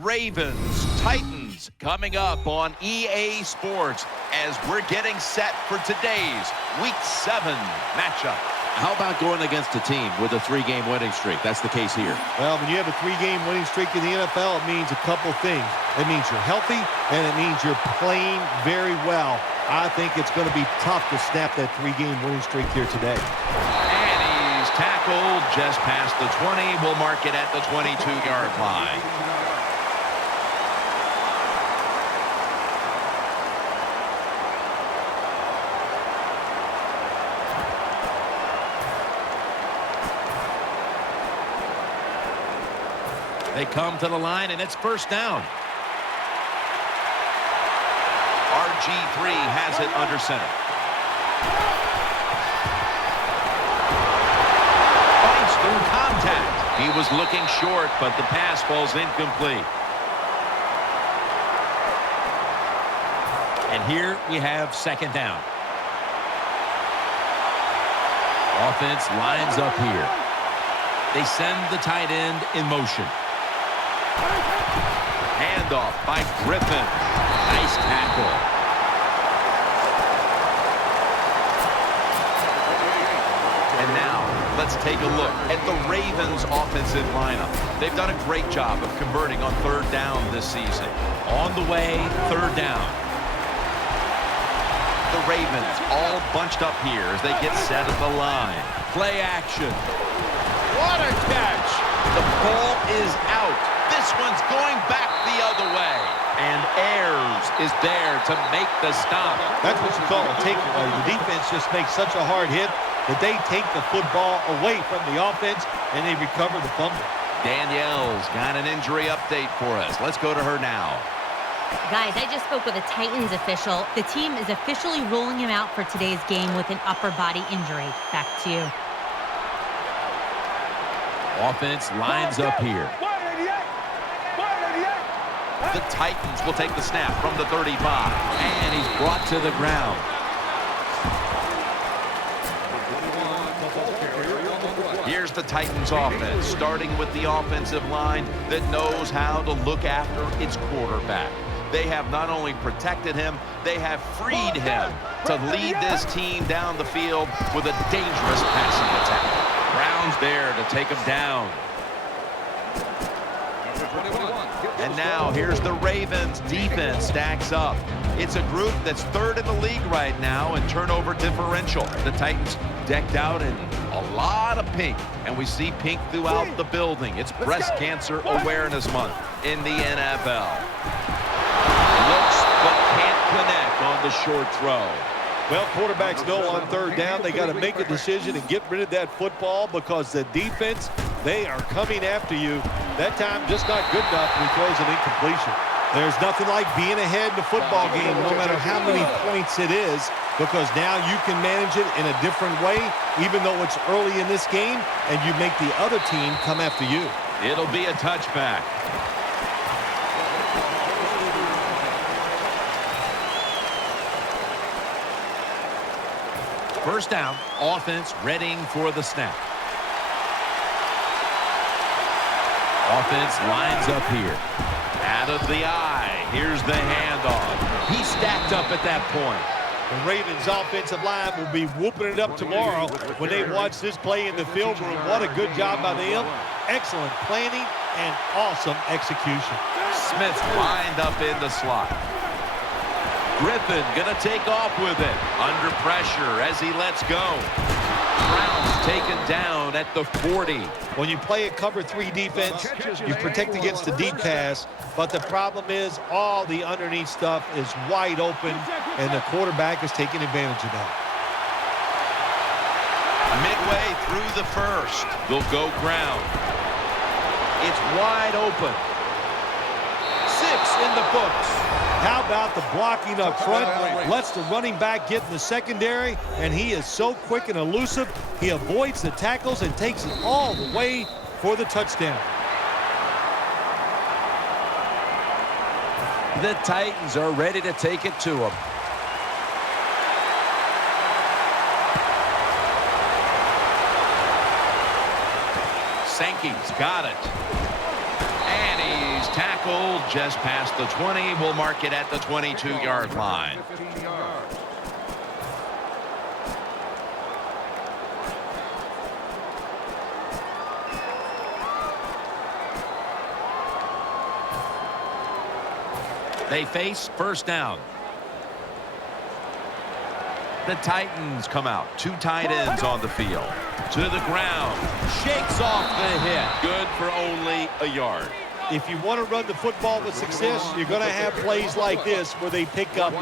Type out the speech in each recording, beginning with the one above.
Ravens, Titans coming up on EA Sports as we're getting set for today's Week 7 matchup. How about going against a team with a 3-game winning streak? That's the case here. Well, when you have a 3-game winning streak in the NFL, it means a couple things. It means you're healthy, and it means you're playing very well. I think it's going to be tough to snap that 3-game winning streak here today. And he's tackled just past the 20. We'll mark it at the 22-yard line. They come to the line, and it's first down. RG3 has it under center. Fights through contact. He was looking short, but the pass falls incomplete. And here we have second down. Offense lines up here. They send the tight end in motion. Handoff by Griffin. Nice tackle. And now, let's take a look at the Ravens' offensive lineup. They've done a great job of converting on third down this season. On the way, third down. The Ravens all bunched up here as they get set at the line. Play action. What a catch! The ball is out. This one's going back the other way. And Ayers is there to make the stop. That's what you call a takeaway. The defense just makes such a hard hit that they take the football away from the offense and they recover the fumble. Danielle's got an injury update for us. Let's go to her now. Guys, I just spoke with a Titans official. The team is officially ruling him out for today's game with an upper body injury. Back to you. Offense lines up here. The Titans will take the snap from the 35. And he's brought to the ground. Here's the Titans offense, starting with the offensive line that knows how to look after its quarterback. They have not only protected him, they have freed him to lead this team down the field with a dangerous passing attack. Brown's there to take him down. And now here's the Ravens defense stacks up. It's a group that's third in the league right now in turnover differential. The Titans decked out in a lot of pink, and we see pink throughout the building. It's Breast Cancer Awareness Month in the NFL. Looks but can't connect on the short throw. Well, quarterbacks know on third down they got to make a decision and get rid of that football because the defense, they are coming after you. That time just not good enough, and he throws an incompletion. There's nothing like being ahead in the football game, no matter how many points it is, because now you can manage it in a different way, even though it's early in this game, and you make the other team come after you. It'll be a touchback. First down, offense readying for the snap. Offense lines up here. Out of the eye. Here's the handoff. He stacked up at that point. The Ravens offensive line will be whooping it up tomorrow when they watch this play in the film room. What a good job by them. Excellent planning and awesome execution. Smith's lined up in the slot. Griffin gonna take off with it. Under pressure as he lets go. Brown's taken down at the 40. When you play a cover 3 defense, you protect against the deep pass, but the problem is all the underneath stuff is wide open, and the quarterback is taking advantage of that. Midway through the first, they'll go ground. It's wide open. 6 in the books. How about the blocking up front? Lets the running back get in the secondary, and he is so quick and elusive. He avoids the tackles and takes it all the way for the touchdown. The Titans are ready to take it to him. Sankey's got it. And he's He's tackled just past the 20. We'll mark it at the 22-yard line. They face first down. The Titans come out. 2 tight ends on the field. To the ground. Shakes off the hit. Good for only a yard. If you want to run the football with success, you're going to have plays like this where they pick up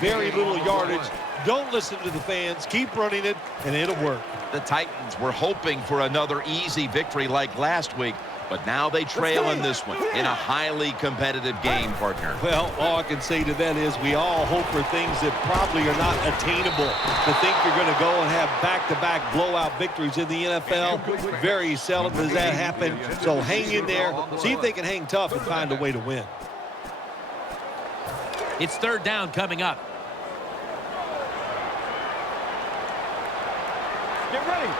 very little yardage. Don't listen to the fans. Keep running it, and it'll work. The Titans were hoping for another easy victory like last week, but now they trail in this one in a highly competitive game, partner. Well, all I can say to that is we all hope for things that probably are not attainable. To think you're going to go and have back-to-back blowout victories in the NFL, very seldom does that happen. So hang in there, see if they can hang tough and find a way to win. It's third down coming up. Get ready.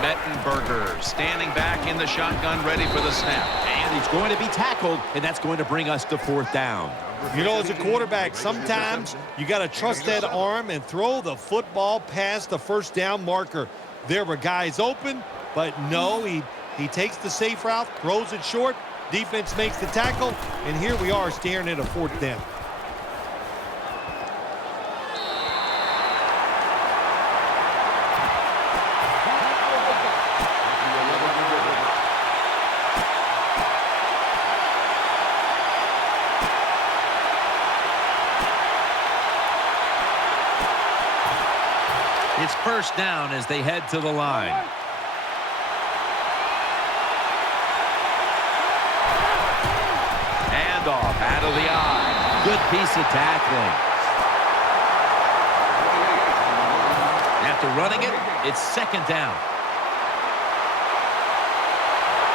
Mettenberger standing back in the shotgun, ready for the snap. And he's going to be tackled, and that's going to bring us to fourth down. You know, as a quarterback, sometimes you got to trust that arm and throw the football past the first down marker. There were guys open, but no, he takes the safe route, throws it short, defense makes the tackle, and here we are staring at a fourth down. It's first down as they head to the line. Handoff out of the eye. Good piece of tackling. After running it, it's second down.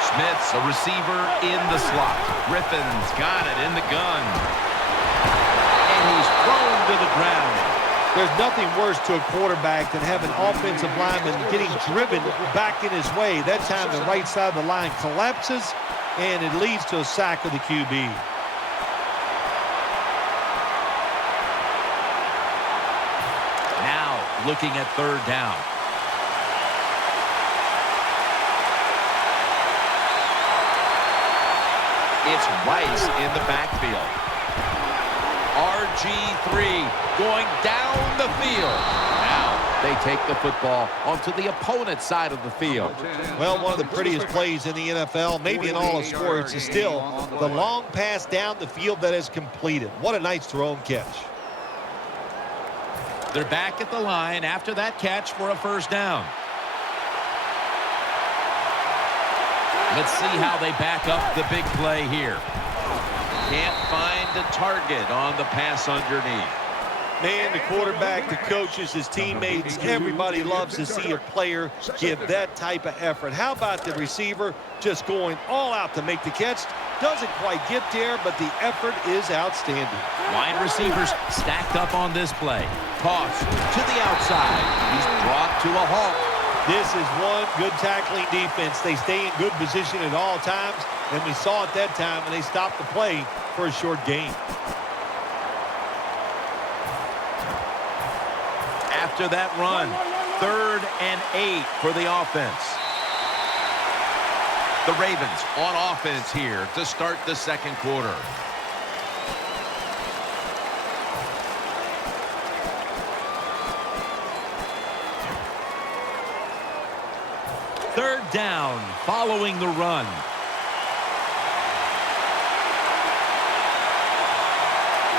Smith's a receiver in the slot. Griffin's got it in the gun. And he's thrown to the ground. There's nothing worse to a quarterback than having offensive lineman getting driven back in his way. That time the right side of the line collapses, and it leads to a sack of the QB. Now looking at third down. It's Rice in the backfield. RG3 going down the field. Now they take the football onto the opponent's side of the field. Well, one of the prettiest plays in the NFL, maybe in all of sports, is still the long pass down the field that is completed. What a nice throw and catch. They're back at the line after that catch for a first down. Let's see how they back up the big play here. Can't find a target on the pass underneath. Man, the quarterback, the coaches, his teammates, everybody loves to see a player give that type of effort. How about the receiver just going all out to make the catch? Doesn't quite get there, but the effort is outstanding. Wide receivers stacked up on this play. Toss to the outside. He's brought to a halt. This is one good tackling defense. They stay in good position at all times, and we saw it that time, and they stopped the play for a short gain. After that run, 3rd and 8 for the offense. The Ravens on offense here to start the second quarter. Third down following the run.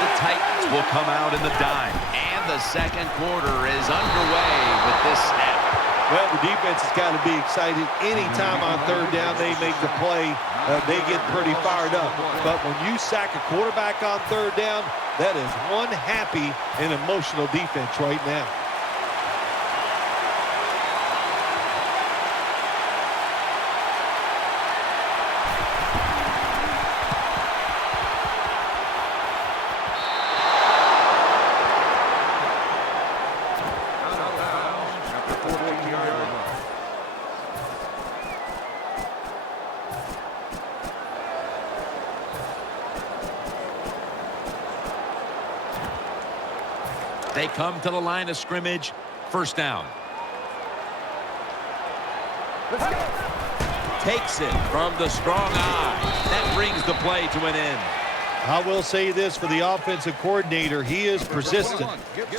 The Titans will come out in the dime, and the second quarter is underway with this snap. Well, the defense has got to be excited. Anytime on third down they make the play, they get pretty fired up. But when you sack a quarterback on third down, that is one happy and emotional defense right now. They come to the line of scrimmage. First down. Takes it from the strong eye. That brings the play to an end. I will say this for the offensive coordinator. He is persistent.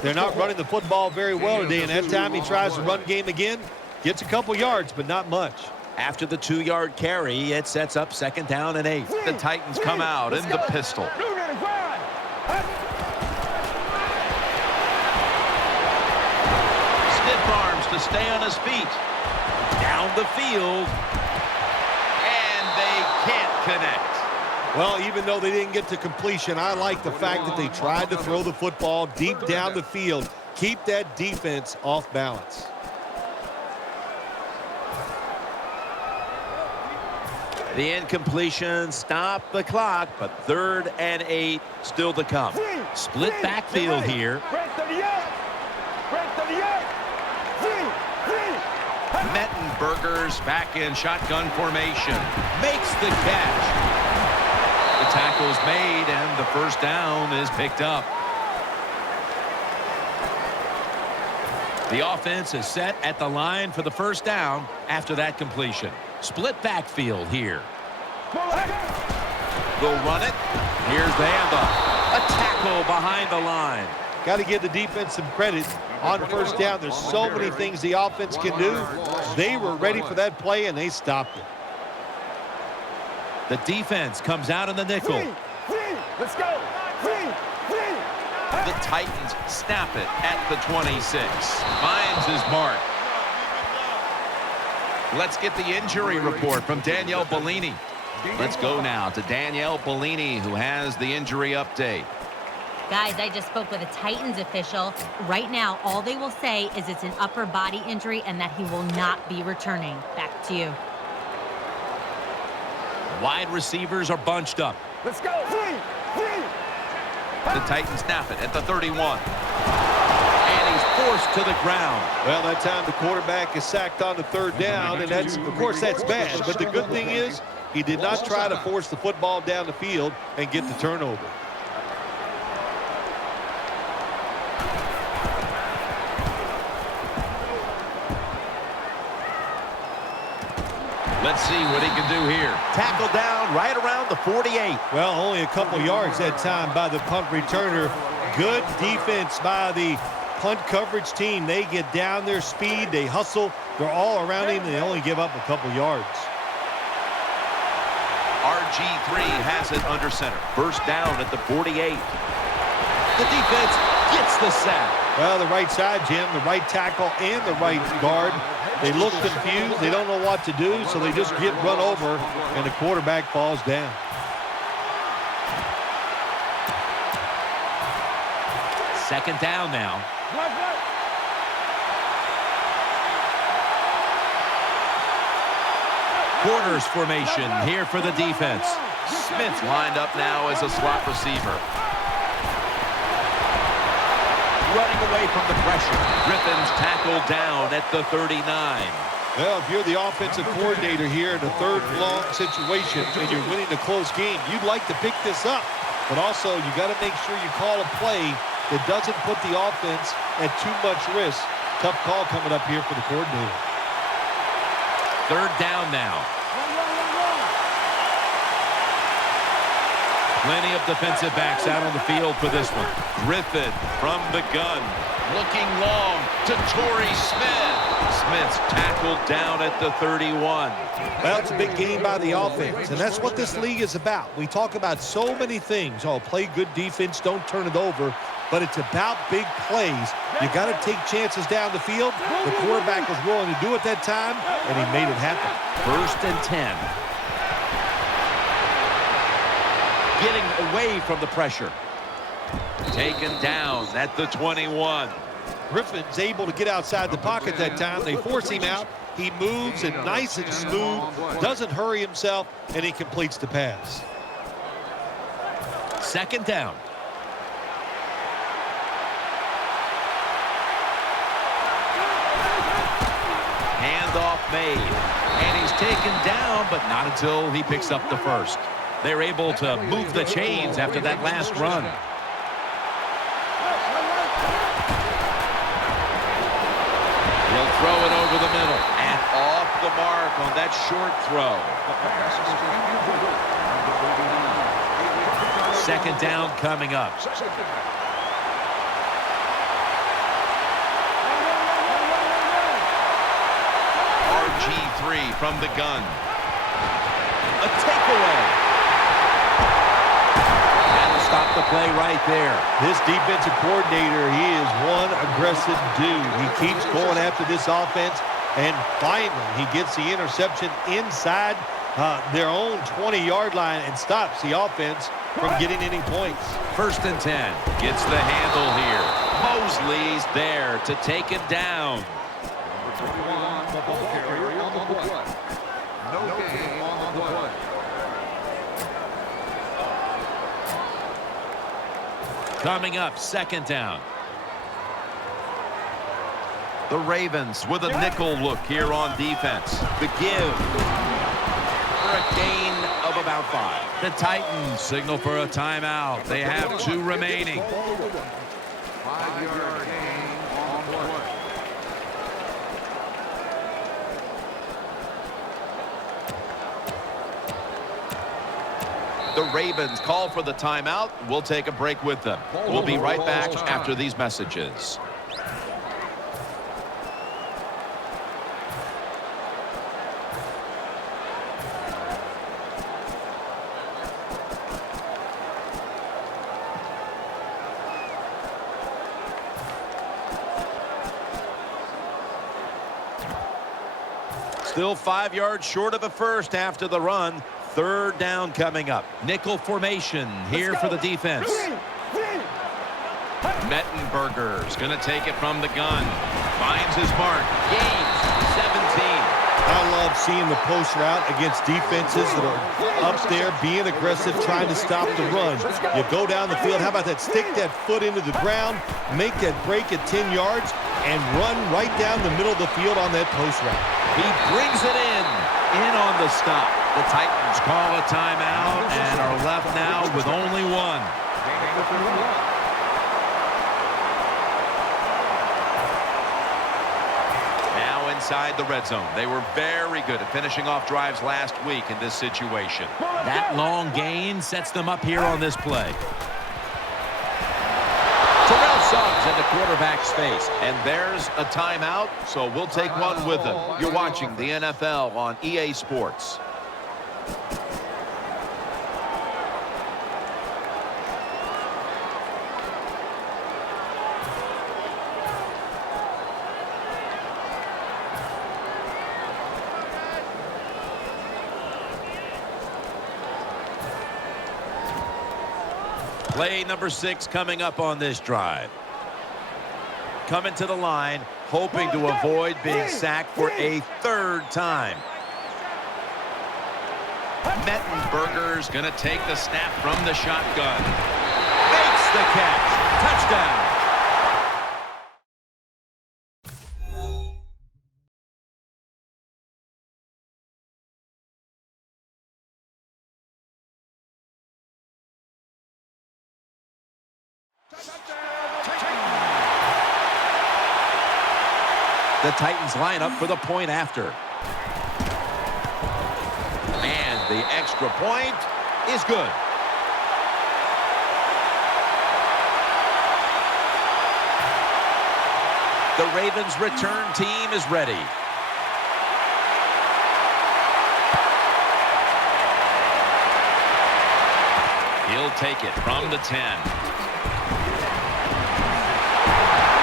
They're not running the football very well today, and that time he tries the run game again. Gets a couple yards, but not much. After the 2-yard carry, it sets up 2nd down and 8. The Titans come out in the pistol. Stiff arms to stay on his feet. Down the field. And they can't connect. Well, even though they didn't get to completion, I like the fact that they tried to throw the football deep down the field. Keep that defense off balance. The incompletion stopped the clock, but 3rd and 8 still to come. Split backfield here. Mettenberger's back in shotgun formation. Makes the catch. The tackle is made, and the first down is picked up. The offense is set at the line for the first down after that completion. Split backfield here. They'll run it. Here's the handoff. A tackle behind the line. Got to give the defense some credit on first down. There's so many things the offense can do. They were ready for that play, and they stopped it. The defense comes out in the nickel. Let's go. The Titans snap it at the 26. Finds his mark. Let's get the injury report from Danielle Bellini. Let's go now to Danielle Bellini, who has the injury update. Guys, I just spoke with a Titans official. Right now, all they will say is it's an upper body injury and that he will not be returning. Back to you. Wide receivers are bunched up. Let's go. The Titans snap it at the 31. And he's forced to the ground. Well, that time the quarterback is sacked on the 3rd down, and that's, of course, that's bad. But the good thing is he did not try to force the football down the field and get the turnover. Let's see what he can do here. Tackle down right around the 48. Well, only a couple yards that time by the punt returner. Good defense by the punt coverage team. They get down their speed. They hustle. They're all around him, and they only give up a couple yards. RG3 has it under center. First down at the 48. The defense gets the sack. Well, the right side, Jim, the right tackle and the right guard. They look confused. They don't know what to do, so they just get run over, and the quarterback falls down. Second down now. Quarters formation here for the defense. Smith lined up now as a slot receiver. Running away from the pressure. Griffin's tackled down at the 39. Well, if you're the offensive coordinator here in a 3rd and long situation and you're winning a close game, you'd like to pick this up. But also, you got to make sure you call a play that doesn't put the offense at too much risk. Tough call coming up here for the coordinator. 3rd down now. Plenty of defensive backs out on the field for this one. Griffin from the gun. Looking long to Torrey Smith. Smith's tackled down at the 31. Well, it's a big game by the offense, and that's what this league is about. We talk about so many things. Oh, play good defense, don't turn it over. But it's about big plays. You got to take chances down the field. The quarterback was willing to do it that time, and he made it happen. 1st and 10. Getting away from the pressure. Taken down at the 21. Griffin's able to get outside the pocket that time. They force him out. He moves and nice and smooth, doesn't hurry himself, and he completes the pass. 2nd down. Handoff made. And he's taken down, but not until he picks up the first. They're able to move the chains after that last run. throw it over the middle. And off the mark on that short throw. Second down coming up. RG3 from the gun. A takeaway. That'll stop the play right there. This defensive coordinator, he is one aggressive dude. He keeps going after this offense, and finally he gets the interception inside their own 20-yard line and stops the offense from getting any points. 1st and 10. Gets the handle here. Mosley's there to take him down. Coming up, 2nd down. The Ravens with a nickel look here on defense. The give for a gain of about 5. The Titans signal for a timeout. They have 2 remaining. 5-yard gain on play. The Ravens call for the timeout. We'll take a break with them. We'll be right back after these messages. Still 5 yards short of a first after the run. 3rd down coming up. Nickel formation here for the defense. Mettenberger's going to take it from the gun. Finds his mark. Gains 17. I love seeing the post route against defenses that are up there being aggressive, trying to stop the run. You go down the field. How about that? Stick that foot into the ground, make that break at 10 yards, and run right down the middle of the field on that post route. He brings it in on the stop. The Titans call a timeout and are left now with only 1. Now inside the red zone. They were very good at finishing off drives last week in this situation. That long gain sets them up here on this play. Terrell Suggs in the quarterback's face. And there's a timeout, so we'll take one with them. You're watching the NFL on EA Sports. Play number 6 coming up on this drive. Coming to the line, hoping to avoid being sacked for a 3rd time. Mettenberger's going to take the snap from the shotgun. Makes the catch. Touchdown. The Titans line up for the point after. And the extra point is good. The Ravens return team is ready. He'll take it from the 10.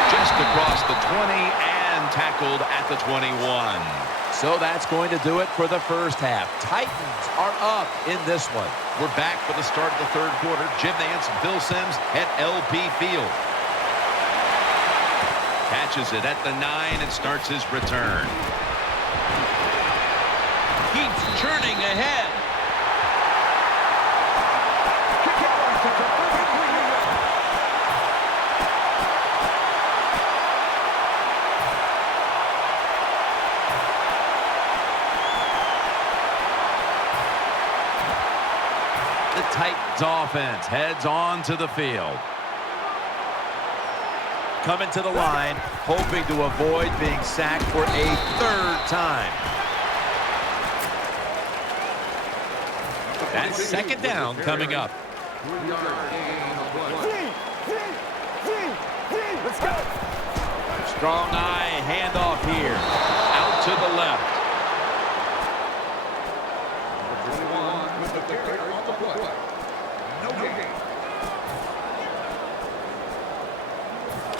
Just across the 20 and tackled at the 21. So that's going to do it for the first half. Titans are up in this one. We're back for the start of the 3rd quarter. Jim Nance and Bill Sims at LP Field. Catches it at the 9 and starts his return. Keeps churning ahead. Titans offense heads on to the field. Coming to the line, hoping to avoid being sacked for a third time. That's second down coming up. Let's go. Strong eye handoff here. Out to the left. With the carry on the play. No gain.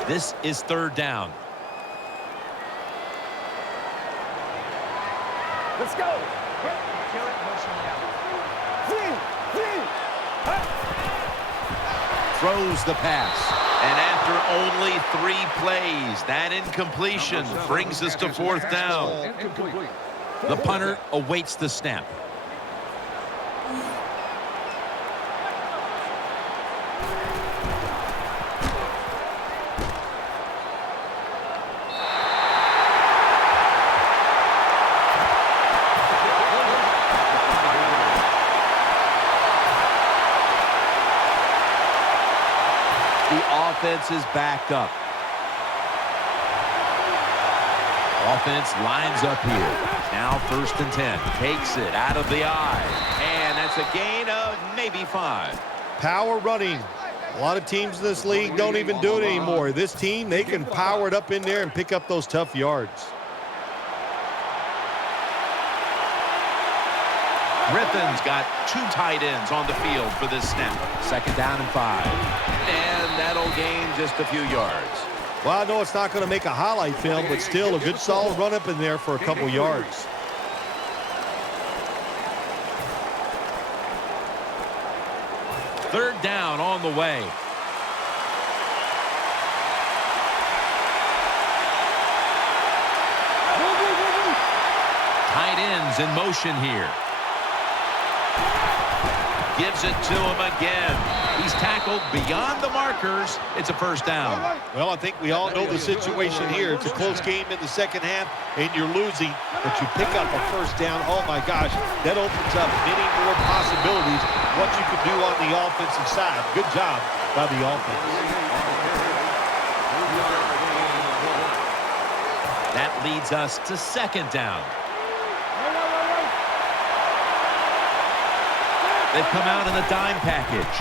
This is third down. Let's go. Throws the pass. And after only 3 plays, that incompletion brings us to fourth down. Incomplete. The punter awaits the snap. The offense is backed up. Offense lines up here. Now 1st and 10. Takes it out of the eye. And that's a gain of maybe 5. Power running. A lot of teams in this league don't even do it anymore. This team, they can power it up in there and pick up those tough yards. Griffin's got 2 tight ends on the field for this snap. 2nd down and 5. And that'll gain just a few yards. Well, I know it's not going to make a highlight film, but still a good solid run up in there for a couple yards. Third down on the way. Tight ends in motion here. Gives it to him again. He's tackled beyond the markers. It's a first down. Well, I think we all know the situation here. It's a close game in the second half, and you're losing, but you pick up a first down. Oh, my gosh, that opens up many more possibilities what you can do on the offensive side. Good job by the offense. That leads us to 2nd down. They've come out in the dime package.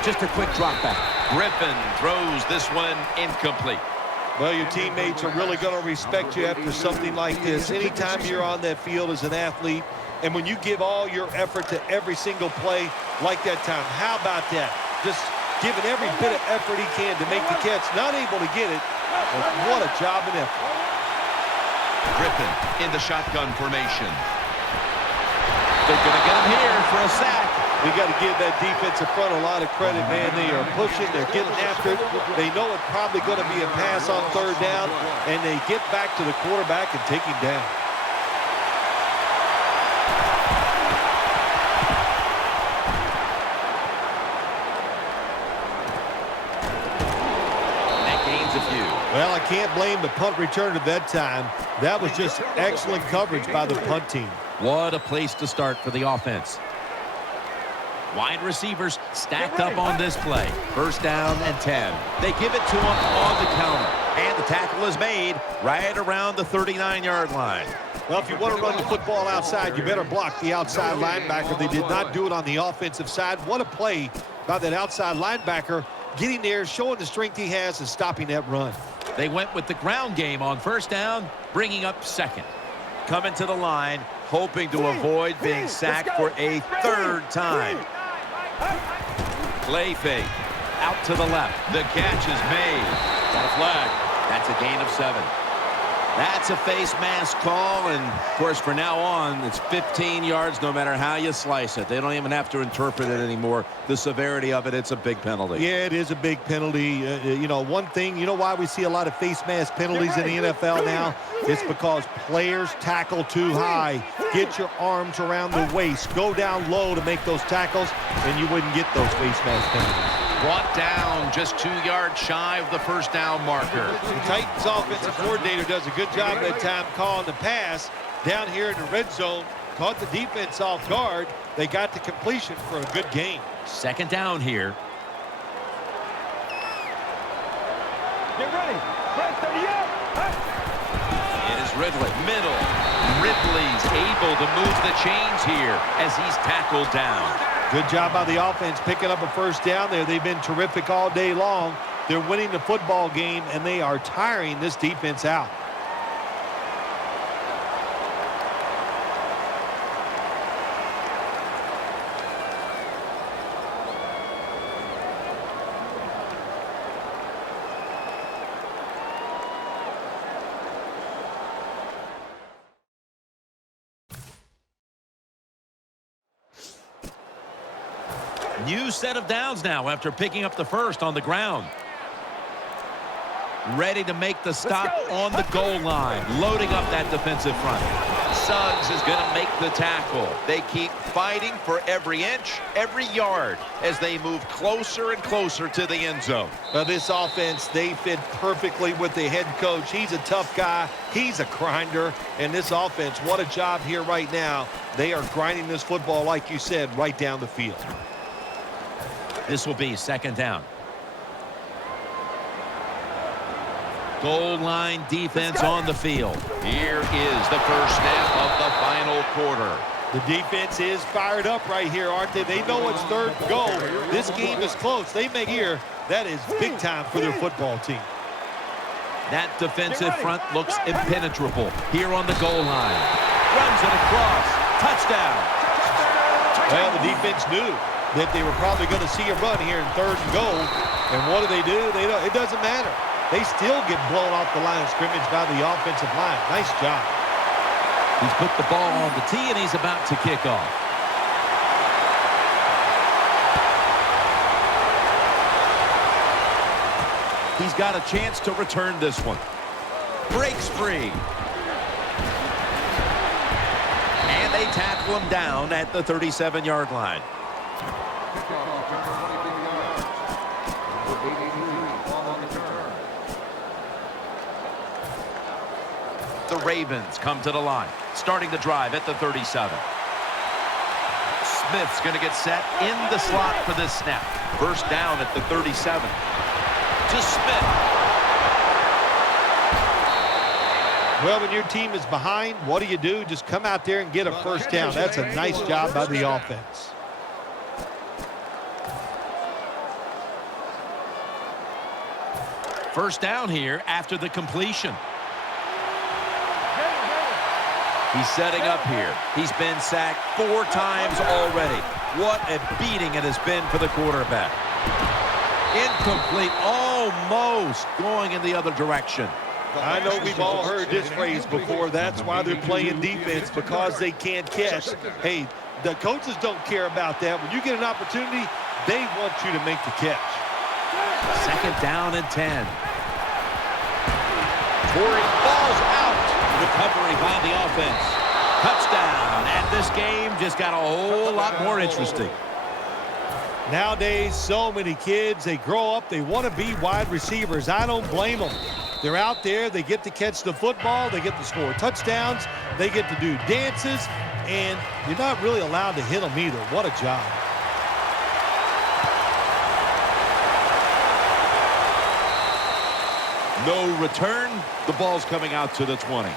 Just a quick drop back. Griffin throws this one incomplete. Well, your teammates are really going to respect you after something like this. Anytime you're on that field as an athlete, and when you give all your effort to every single play like that time, how about that? Just giving every bit of effort he can to make the catch. Not able to get it, but what a job and effort. Griffin in the shotgun formation. They're going to get him here for a sack. We got to give that defensive front a lot of credit, man. They are pushing. They're getting after it. They know it's probably going to be a pass on third down, and they get back to the quarterback and take him down. That gains a few. Well, I can't blame the punt return at that time. That was just excellent coverage by the punt team. What a place to start for the offense. Wide receivers stacked up on this play. 1st down and 10. They give it to him on the counter. And the tackle is made right around the 39-yard line. Well, if you want to run the football outside, you better block the outside linebacker. They did not do it on the offensive side. What a play by that outside linebacker, getting there, showing the strength he has, and stopping that run. They went with the ground game on 1st down, bringing up 2nd. Coming to the line, hoping to avoid being sacked for a 3rd time. Play fake. Out to the left. The catch is made. Got a flag. That's a gain of 7. That's a face mask call, and of course from now on it's 15 yards no matter how you slice it. They don't even have to interpret it anymore. The severity of it, it's a big penalty. Yeah, it is a big penalty. You know, one thing, you know why we see a lot of face mask penalties in the NFL now? It's because players tackle too high. Get your arms around the waist. Go down low to make those tackles, and you wouldn't get those face mask penalties. Brought down just 2 yards shy of the 1st down marker. The Titans offensive coordinator does a good job that time calling the pass down here in the red zone. Caught the defense off guard. They got the completion for a good gain. 2nd down here. Get ready. Right, 38. It is Ridley. Middle. Ridley's able to move the chains here as he's tackled down. Good job by the offense picking up a first down there. They've been terrific all day long. They're winning the football game, and they are tiring this defense out. New set of downs now after picking up the first on the ground. Ready to make the stop on the goal line. Loading up that defensive front. Suggs is going to make the tackle. They keep fighting for every inch, every yard as they move closer and closer to the end zone. Now, this offense, they fit perfectly with the head coach. He's a tough guy. He's a grinder. And this offense, what a job here right now. They are grinding this football, like you said, right down the field. This will be second down. Goal line defense on the field. Here is the first snap of the final quarter. The defense is fired up right here, aren't they? They know it's third and goal. This game is close. They make here. That is big time for their football team. That defensive front looks impenetrable here on the goal line. Runs it across. Touchdown. Well, the defense knew that they were probably going to see a run here in third and goal. And what do? They don't, it doesn't matter. They still get blown off the line of scrimmage by the offensive line. Nice job. He's put the ball on the tee, and he's about to kick off. He's got a chance to return this one. Breaks free. And they tackle him down at the 37-yard line. The Ravens come to the line, starting the drive at the 37. Smith's going to get set in the slot for this snap. First down at the 37. To Smith. Well, when your team is behind, what do? Just come out there and get a first down. That's a nice job by the offense. First down here after the completion. He's setting up here. He's been sacked 4 times already. What a beating it has been for the quarterback. Incomplete, almost going in the other direction. I know we've all heard this phrase before. That's why they're playing defense, because they can't catch. Hey, the coaches don't care about that. When you get an opportunity, they want you to make the catch. Second down and 10. Torrey falls out. Recovery by the offense. Touchdown. And this game just got a whole lot more interesting. Nowadays, so many kids, they grow up, they want to be wide receivers. I don't blame them. They're out there, they get to catch the football, they get to score touchdowns, they get to do dances, and you're not really allowed to hit them either. What a job. No return. The ball's coming out to the 20.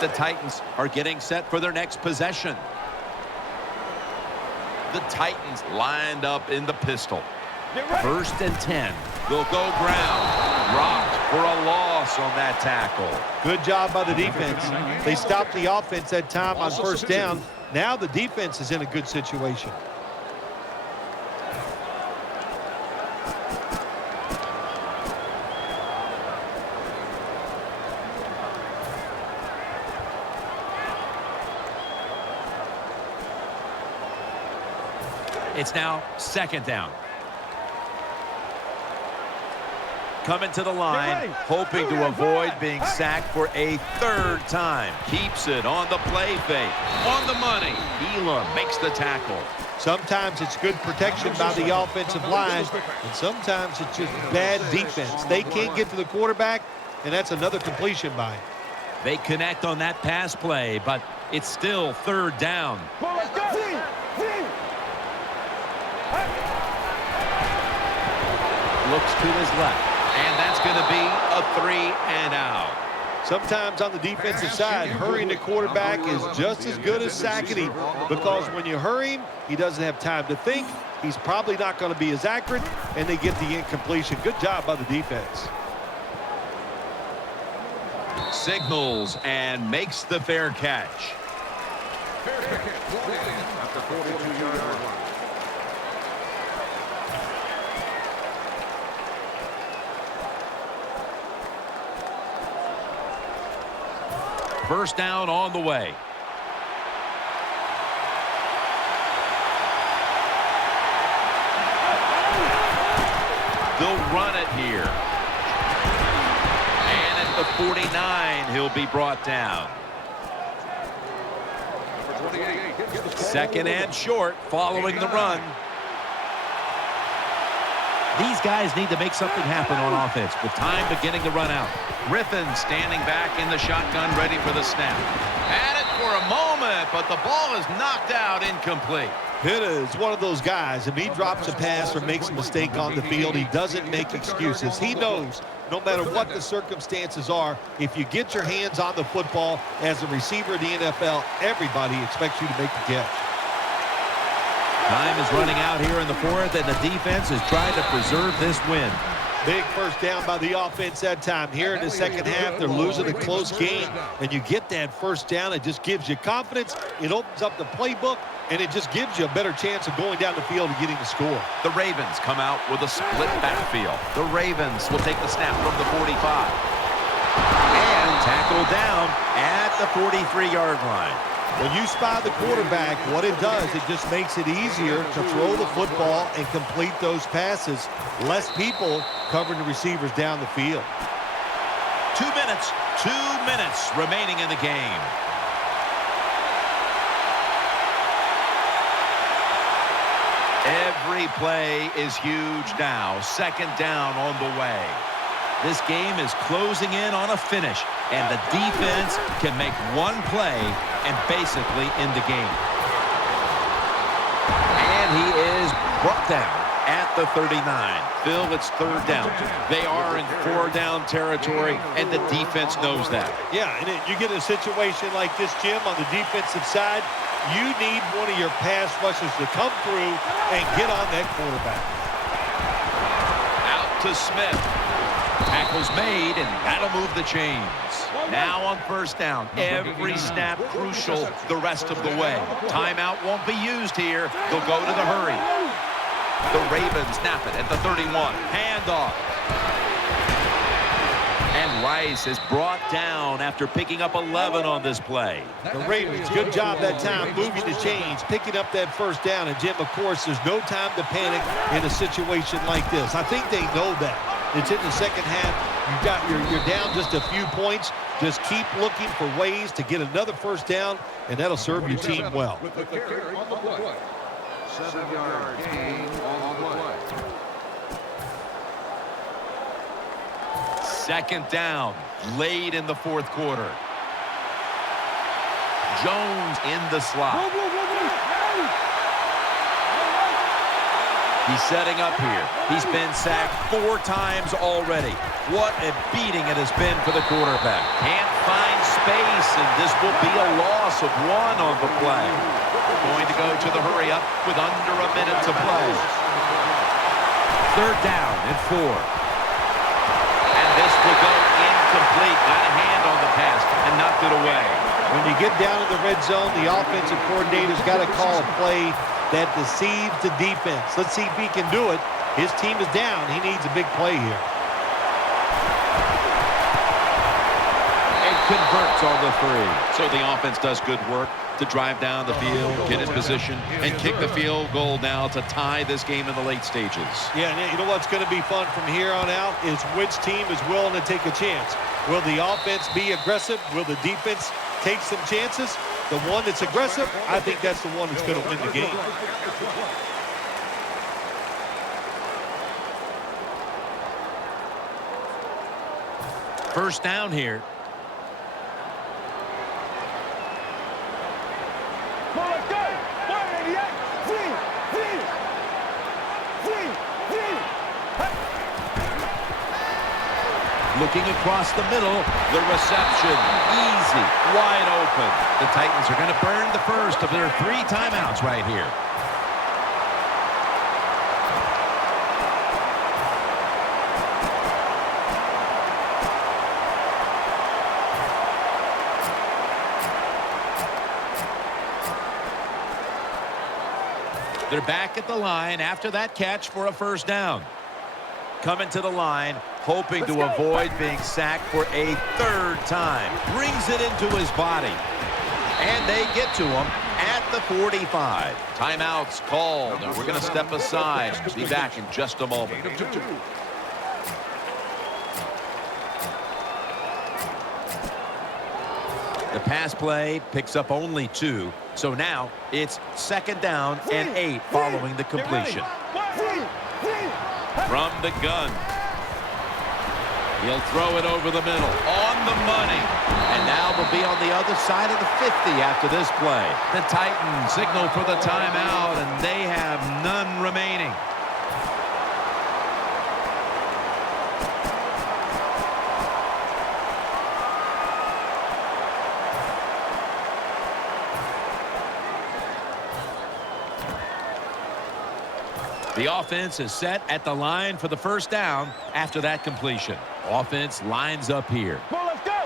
The Titans are getting set for their next possession. The Titans lined up in the pistol. First and 10. They'll go ground. Rocked for a loss on that tackle. Good job by the defense. They stopped the offense that time on first down. Now the defense is in a good situation. It's now second down. Coming to the line, hoping to avoid being sacked for a 3rd time. Keeps it on the play fake. On the money. Elam makes the tackle. Sometimes it's good protection by the offensive line, and sometimes it's just bad defense. They can't get to the quarterback, and that's another completion by him. They connect on that pass play, but it's still third down. Looks to his left, and that's going to be a 3-and-out. Sometimes on the defensive side, hurrying the quarterback is just as good as sacking him, because when you hurry him, he doesn't have time to think. He's probably not going to be as accurate, and they get the incompletion. Good job by the defense. Signals and makes the fair catch. At the 42-yard line. First down on the way. They'll run it here. And at the 49, he'll be brought down. Second and short following the run. These guys need to make something happen on offense with time beginning to run out. Griffin standing back in the shotgun, ready for the snap. Had it for a moment, but the ball is knocked out, incomplete. Pitta is one of those guys. If he drops a pass or makes a mistake on the field, he doesn't make excuses. He knows no matter what the circumstances are, if you get your hands on the football as a receiver in the NFL, everybody expects you to make the catch. Time is running out here in the fourth, and the defense is trying to preserve this win. Big first down by the offense that time. Here in the second half, they're losing a close game, and you get that first down. It just gives you confidence. It opens up the playbook, and it just gives you a better chance of going down the field and getting the score. The Ravens come out with a split backfield. The Ravens will take the snap from the 45. And tackled down at the 43-yard line. When you spy the quarterback, what it does, it just makes it easier to throw the football and complete those passes. Less people covering the receivers down the field. 2 minutes remaining in the game. Every play is huge now. Second down on the way. This game is closing in on a finish, and the defense can make one play and basically end the game. And he is brought down at the 39. Phil, it's third down. They are in four-down territory, and the defense knows that. Yeah, and you get a situation like this, Jim, on the defensive side, you need one of your pass rushers to come through and get on that quarterback. Out to Smith. Tackle's made, and That'll move the chains. Now on first down. Every snap crucial the rest of the way. Timeout won't be used here. They'll go to the hurry. The Ravens snap it at the 31. Handoff. And Rice is brought down after picking up 11 on this play. The Ravens, good job that time moving the chains, picking up that first down. And, Jim, of course, there's no time to panic in a situation like this. I think they know that. It's in the second half. You're down just a few points. Just keep looking for ways to get another first down, and that'll serve your team well. 7 yards gain on the play. Second down, late in the fourth quarter. Jones in the slot. He's setting up here. He's been sacked 4 times already. What a beating it has been for the quarterback. Can't find space, and this will be a loss of 1 on the play. Going to go to the hurry up with under a minute to play. Third down and 4. And this will go incomplete. Got a hand on the pass and knocked it away. When you get down in the red zone, the offensive coordinator's got to call a play that deceives the defense. Let's see if he can do it. His team is down. He needs a big play here. And converts on the 3. So the offense does good work to drive down the field, get in position, and kick the field goal now to tie this game in the late stages. Yeah, and you know what's going to be fun from here on out is which team is willing to take a chance. Will the offense be aggressive? Will the defense take some chances? The one that's aggressive, I think that's the one that's going to win the game. First down here. Looking across the middle, the reception, easy, wide open. The Titans are going to burn the first of their 3 timeouts right here. They're back at the line after that catch for a first down. Coming to the line, hoping to avoid being sacked for a 3rd time. Brings it into his body. And they get to him at the 45. Timeouts called, and we're going to step aside. Be back in just a moment. The pass play picks up only 2. So now it's 2nd down and 8 following the completion. From the gun. He'll throw it over the middle. On the money. And now they'll be on the other side of the 50 after this play. The Titans signal for the timeout, and they have none remaining. The offense is set at the line for the first down after that completion. Offense lines up here. Well, let's go.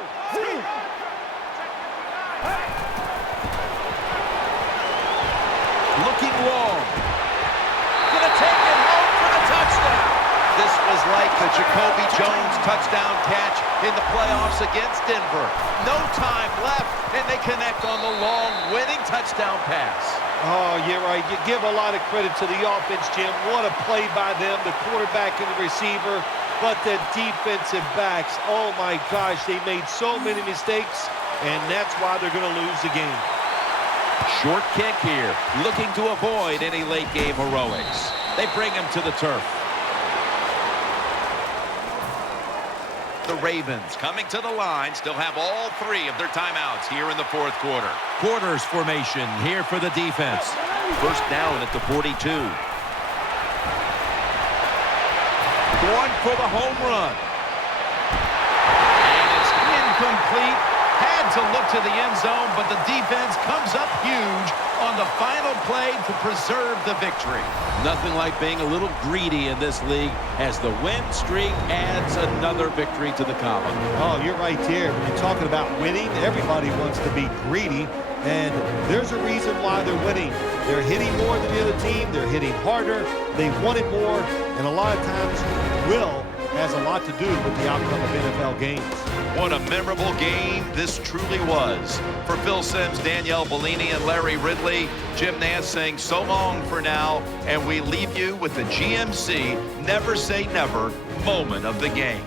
Looking long. Gonna take it home for the touchdown. This was like the Jacoby Jones touchdown catch in the playoffs against Denver. No time left, and they connect on the long winning touchdown pass. Oh, you're right. You give a lot of credit to the offense, Jim. What a play by them, the quarterback and the receiver. But the defensive backs, oh my gosh, they made so many mistakes, and that's why they're going to lose the game. Short kick here, looking to avoid any late game heroics. They bring him to the turf. The Ravens coming to the line still have all 3 of their timeouts here in the 4th quarter. Quarters formation here for the defense. First down at the 42. Going for the home run. And it's incomplete. Had to look to the end zone, but the defense comes up huge on the final play to preserve the victory. Nothing like being a little greedy in this league as the win streak adds another victory to the column. Oh, you're right there. When you're talking about winning, everybody wants to be greedy, and there's a reason why they're winning. They're hitting more than the other team. They're hitting harder. They want it more, and a lot of times will has a lot to do with the outcome of NFL games. What a memorable game this truly was. For Phil Simms, Danielle Bellini, and Larry Ridley, Jim Nance saying so long for now, and we leave you with the GMC Never Say Never moment of the game.